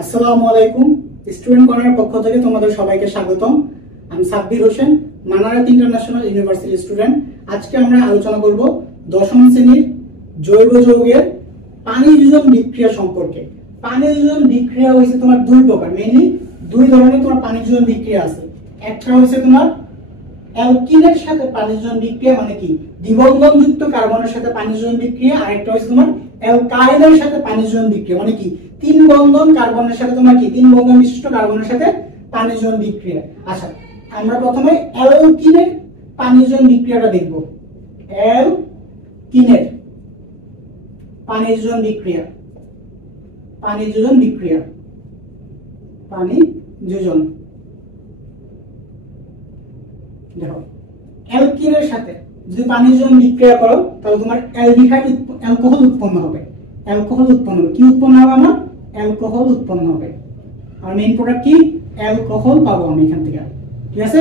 আসসালামু আলাইকুম। Student corner পক্ষ থেকে তোমাদের সবাইকে স্বাগতম। আমি Sabbir Hossain, Manarat international university student. আজকে আমরা আলোচনা করব দশম শ্রেণীর জৈব যৌগের পানি যোজন বিক্রিয়া সম্পর্কে। পানি যোজন বিক্রিয়া হইছে তোমার দুই প্রকার, মেইনলি দুই ধরনের তোমার পানি যোজন বিক্রিয়া আছে। একটা হইছে তোমার অ্যালকিনের সাথে পানি যোজন বিক্রিয়া, মানে কি দ্বিবন্ধনযুক্ত কার্বনের সাথে পানি যোজন বিক্রিয়া। আরেকটা হইছে তোমার অ্যালকাইলের সাথে পানি যোজন বিক্রিয়া, মানে কি তিন বন্ধন কার্বনের সাথে তোমার কি তিন বন্ধন বিশিষ্ট কার্বনের সাথে পানি যোজন বিক্রিয়া। আচ্ছা, আমরা প্রথমে অ্যালকিনের পানি যোজন বিক্রিয়াটা দেখব। অ্যালকিনের পানি যোজন বিক্রিয়া, পানি যোজন বিক্রিয়া, পানি যোজন। দেখো, অ্যালকিনের সাথে যদি পানি যোজন বিক্রিয়া করো তাহলে তোমার অ্যালডিহাইড অ্যালকোহল উৎপন্ন হবে। অ্যালকোহল উৎপন্ন হবে, কি উৎপন্ন হবে? আমার অ্যালকোহল উৎপন্ন হবে। আর মেইন প্রোডাক্ট কি? অ্যালকোহল পাবো আমি এখান থেকে, ঠিক আছে?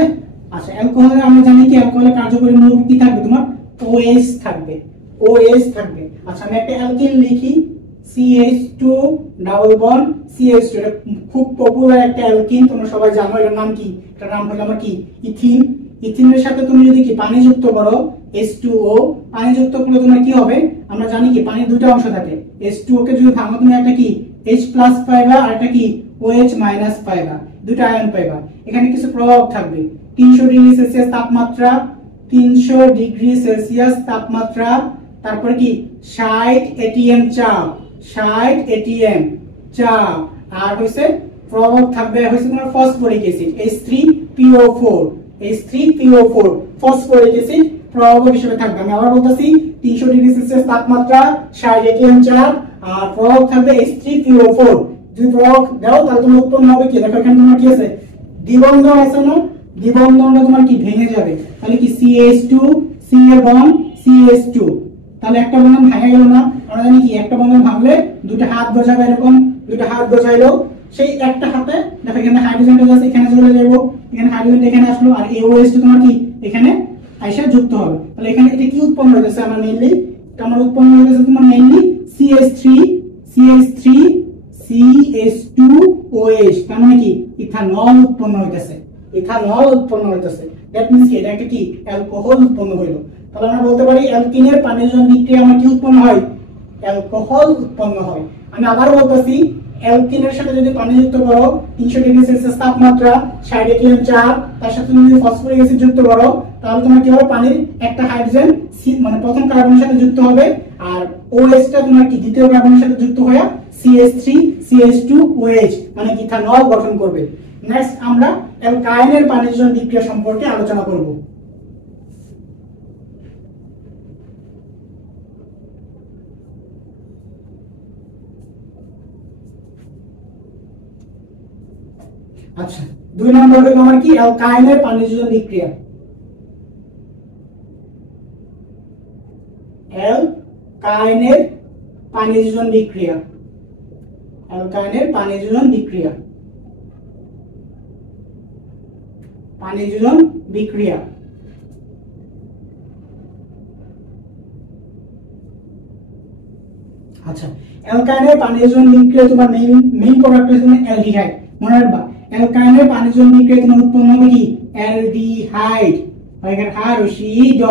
আচ্ছা, অ্যালকোহলে আমরা জানি কি অ্যালকোহলের কার্যকরী মৌল কি থাকবে? তোমার OH থাকবে, OH থাকবে। আচ্ছা, আমি একটা অ্যালকিন লিখি, CH2 ডাবল বন্ড CH2। এটা খুব পপুলার একটা অ্যালকিন, তোমরা সবাই জানো। এটার নাম কি? এটার নাম হলো আমার কি ইথিন। ইথিনের সাথে তুমি যদি কি পানি যুক্ত করো H2O, পানি যুক্ত করলে তোমার কি হবে? আমরা জানি কি পানির দুটো অংশ থাকে। H2O কে যদি ভাঙো তুমি একটা কি H+ পাইবা, আর একটা কি OH- পাইবা, দুটো আয়ন পাইবা। এখানে কিছু প্রভাব থাকবে। 300 ডিগ্রি সেলসিয়াস তাপমাত্রা, 300 ডিগ্রি সেলসিয়াস তাপমাত্রা, তারপর কি 60 ATM চাপ, 60 ATM চাপ। আর হইছে প্রভাব থাকবে হইছে তোমার phosphoric acid H3PO4, H3PO4 phosphoric acid প্রভাব হিসেবে থাকবে। আমি আবার বলতেছি, 300 ডিগ্রি সেলসিয়াস তাপমাত্রা, 60 ATM চাপ, আর প্রভাব থাকবে H3PO4। যদি প্রভাব দাও তাহলে তোমার উৎপন্ন হবে কি? দেখো এখানে তোমার কি আছে? দ্বিবন্ধন আছে না? দ্বিবন্ধনটা তোমার কি ভেঙে যাবে। তাহলে কি CH2 C এর বন্ড CH2, তাহলে একটা বন্ধন ভেঙে গেল না? আমরা জানি কি একটা বন্ধন ভাঙলে দুটো হাত বোঝাবে, এরকম দুটো হাত বোঝাইলো। সেই একটা হাতে দেখো এখানে হাইড্রোজেনটা আছে, এখানে চলে যাবো, এখানে হাইড্রোজেনটা এখানে আসলো, আর এই OH তোমার কি এখানে আইসা যুক্ত হবে। তাহলে এখানে এটা কি উৎপন্ন হইতেছে? আমার মেইনলি আমার উৎপন্ন হইতেছে তোমার মেইনলি CH3 CH2OH, তার মানে কি ইথানল উৎপন্ন হইতেছে, ইথানল উৎপন্ন হইতেছে। দ্যাট মিন্স কি এটা একটা কি অ্যালকোহল উৎপন্ন হইলো। তাহলে আমরা বলতে পারি অ্যালকিনের পানি যোজন বিক্রিয়া আমার কি উৎপন্ন হয়? অ্যালকোহল উৎপন্ন হয়। আমি আবার বলতেছি, অ্যালকিনের সাথে যদি পানি যুক্ত করো 300 ডিগ্রি সেলসিয়াস তাপমাত্রা, 60 ATM চাপ, তার সাথে তুমি যদি ফসফরিক অ্যাসিড যুক্ত করো তাহলে তোমার কি হবে? পানির একটা হাইড্রোজেন মানে প্রথম কার্বনের সাথে যুক্ত হবে, আর OH টা তোমার কি দ্বিতীয় কার্বনের সাথে যুক্ত হয়ে CH3 CH2OH মানে কি ইথানল গঠন করবে। নেক্সট আমরা অ্যালকাইনের পানি যোজন বিক্রিয়া সম্পর্কে আলোচনা করব। আচ্ছা, 2 নম্বর হলো আমার কি অ্যালকাইনের পানি যোজন বিক্রিয়া। অ্যালকাইনের পানি যোজন বিক্রিয়া, অ্যালকাইনের পানি যোজন বিক্রিয়া, পানি যোজন বিক্রিয়া। আচ্ছা, অ্যালকাইনের পানি যোজন বিক্রিয়া তোমার মেইন প্রোডাক্ট হচ্ছে অ্যালডিহাইড। মনে রাখবা, অ্যালকাইনের পানি যোজন বিক্রিয়া তোমার উৎপন্ন হবে কি অ্যালডিহাইড, এখানে হার ও সি ড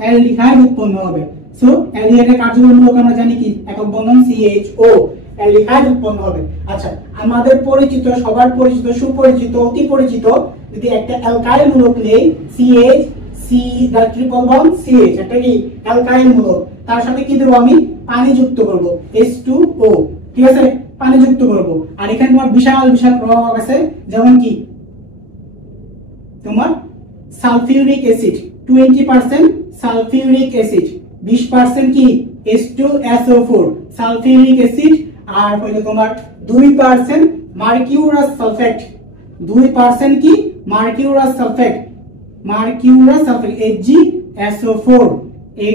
অ্যালডিহাইড উৎপন্ন হবে। সো অ্যালডিহাইডের কার্যকরী মূলক আমরা জানি কি একক বন্ধন CHO, অ্যালডিহাইড উৎপন্ন হবে। আচ্ছা, আমাদের পরিচিত, সবার পরিচিত, সুপরিচিত, অতি পরিচিত যদি একটা অ্যালকাইল মূলক নেই CH, C the triple bond CH, এটা কি অ্যালকাইল মূলক। তার সাথে কি দেব? আমি পানি যুক্ত করব H2O, ঠিক আছে? পানি যুক্ত করব। আর এখানে তোমার বিশাল বিশাল প্রভাব আছে, যেমন কি তোমার সালফিউরিক অ্যাসিড 20% সালফিউরিক অ্যাসিড, 20% কি H2SO4 সালফিউরিক অ্যাসিড, আর হলো তোমার 2% মার্কিউরাস সালফেট, 2% কি mercurous sulphate, mercurous sulphate HgSO4,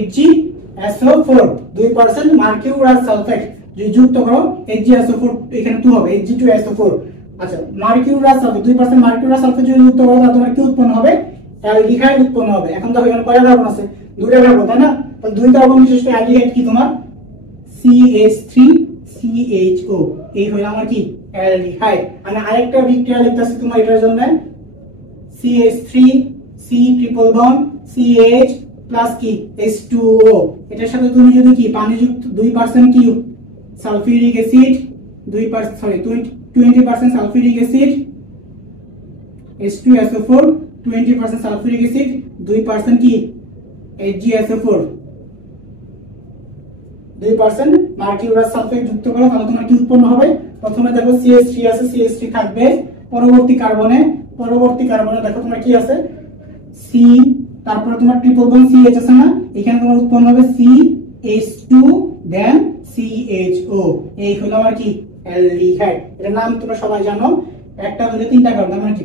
HgSO4 2% mercurous sulphate যদি যুক্ত করো HgSO4 এখানে 2 হবে Hg2SO4। আচ্ছা, মার্কিউরাস সালফেট 2% মার্কিউরাস সালফেট যদি যুক্ত করো তাহলে তোমার কি উৎপন্ন হবে? অ্যালডিহাইড উৎপন্ন হবে। এখন দেখো এখানে কয়টা কার্বন আছে? দুইটা কার্বন, তাই না? তাহলে দুই কার্বন বিশিষ্ট অ্যালডিহাইড কি তোমার CH3CHO, এই হলো আমার কি অ্যালডিহাইড। আমি আরেকটা বিক্রিয়া লিখতেছি তোমার এটার জন্য, CH3 C triple bond CH plus কি H2O, এটার সাথে তুমি যদি কি পানিযুক্ত 2% কি sulphuric acid 20% sulphuric acid H2SO4 20% sulphuric acid 2% কি HgSO4 2% মার্কিউরাস সালফেট যুক্ত করো, তাহলে তোমার কি উৎপন্ন হবে? প্রথমে দেখো CH3 আছে, CH3 থাকবে পরবর্তী কার্বনে দেখো তোমার কি আছে C, তারপরে তোমার ট্রিপল বন্ড CH আছে না, এখানে তোমার উৎপন্ন হবে CH2 দেন CHO, এই হলো আমার কি অ্যালডিহাইড। এটার নাম তোমরা সবাই জানো, একটা হলে তিনটা কার্বন মানে কি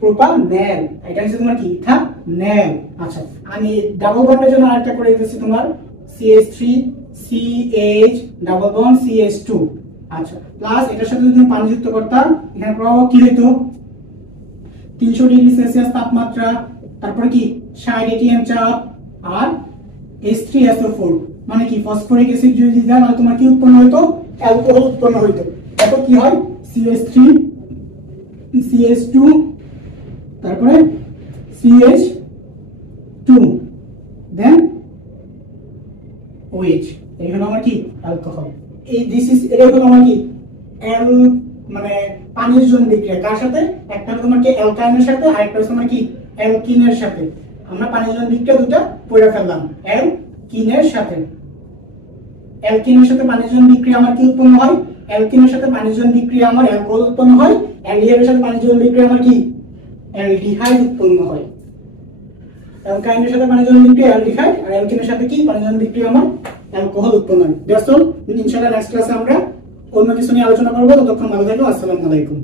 প্রোপানেল, এটা হচ্ছে তোমার কি ইথানল। আচ্ছা আমি ডাবল বন্ডের জন্য আরেকটা করে দিতেছি তোমার CH3 CH double bond CH2। আচ্ছা প্লাস এটার সাথে যদি তুমি পানি যুক্ত করতাম, এখানে প্রভাব কি হইতো 300 ডিগ্রি সেলসিয়াস তাপমাত্রা, তারপরে কি 60 atm চাপ, আর H3SO4 মানে কি ফসফরিক অ্যাসিড যদি দিতাম তাহলে তোমার কি উৎপন্ন হইতো? অ্যালকোহল উৎপন্ন হইতো। দেখো কি হয় CH3 CH2 তারপরে CH2 দেন OH, এই হলো আমার কি অ্যালকোহল। এটা হলো আমার কি মানে পানির জন্য বিক্রিয়া কার সাথে? একটা হলো তোমার কি অ্যালকাইনের সাথে, আর একটা হচ্ছে তোমার কি অ্যালকিনের সাথে। আমরা পানির জন্য বিক্রিয়া দুটো পড়ে ফেললাম, অ্যালকিনের সাথে পানির জন্য বিক্রিয়া আমার কি উৎপন্ন হয়? অ্যালকিনের সাথে পানির জন্য বিক্রিয়া আমার অ্যালকোহল উৎপন্ন হয়, অ্যালডিহাইডের সাথে পানির জন্য বিক্রিয়া আমার কি অ্যালডিহাইড উৎপন্ন হয়। অ্যালকাইনের সাথে পানির জন্য বিক্রিয়া অ্যালডিহাইড, আর অ্যালকিনের সাথে কি পানির জন্য বিক্রিয়া আমার অ্যালকোহল উৎপন্ন হয়। That's all. ইনশাআল্লাহ নেক্সট ক্লাসে আমরা অন্য কিছু নিয়ে আলোচনা করব। ততক্ষণ ভালো থাকো। আসসালামু আলাইকুম।